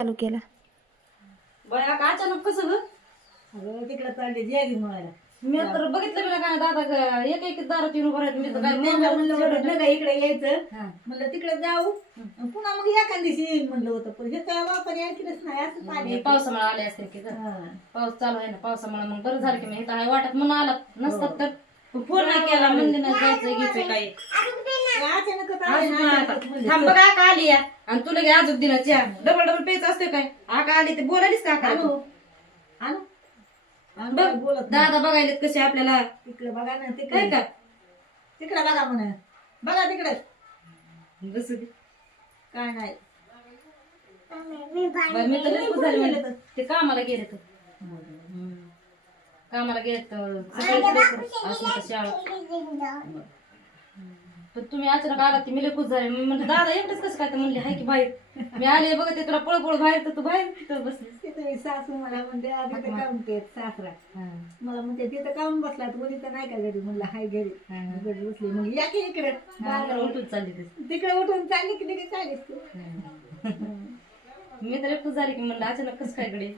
चालू केला. बया का अचानक कसं ग? अगं तिकडे चालले जेरी म्हणायला. मी तर बघितलं बिना काय दादा एक एक दारात येऊन उभं राहते. मी तर काय म्हणलं म्हणलं का इकडे यायचं हा. म्हणलं तिकडे जाऊ पुन्हा मग एखाद दिवशी येईन म्हणलं होतं पण हे काय वापर ऐकलंच नाही असं मी पाणी पावसामुळे आले असते की ग. पाऊस चालू आहे ना पावसामुळे मग बरं झालं की मी इथं आहे वाटत म्हणून आला नसतात तर फोन नाही केला म्हणजे नाही जायचं घ्यायचं काही अचानकच आले अजून ना, आता. अचानकच म्हणलं. थांब बघ आका आली या आणि तुला घ्या अजून दिना चहा डबल डबल पेच असतोय काय आका आली ते बोलालीस का आका आणू आणू आणू बघ काय बोलत नाही. दादा बघायलेत कसे आपल्याला तिकडे बघा ना काय तिकडे का तिकडे बघा म्हणा बघा तिकडे बसू दे. काय नाही बरं, मी तर लई खुश झाले म्हणलं ते कामाला गेले तर कामाला गेले तर सकाळी असं तर शाळा पण तुम्ही अचानक आला ती मी लई खुश झाले मी म्हणलं दादा एकटंच कसं काय तर म्हणले हाय की बाहेर मी आले बघते तुला पळ पळ बाहेर तर तू बाहेर तिथं बसली तिथे सासू मला म्हणते आधी तर काऊन ते सासरा मला म्हणते तिथं काऊन बसला तू तिथं नाही का घरी म्हणलं हाय घरी घरी बसली मग या की इकडे उठून चालली ती. तिकडे उठून चालली की तिकडे चालीस तू मी तर एकटंच झाली की म्हणलं अचानक कसं काय कडे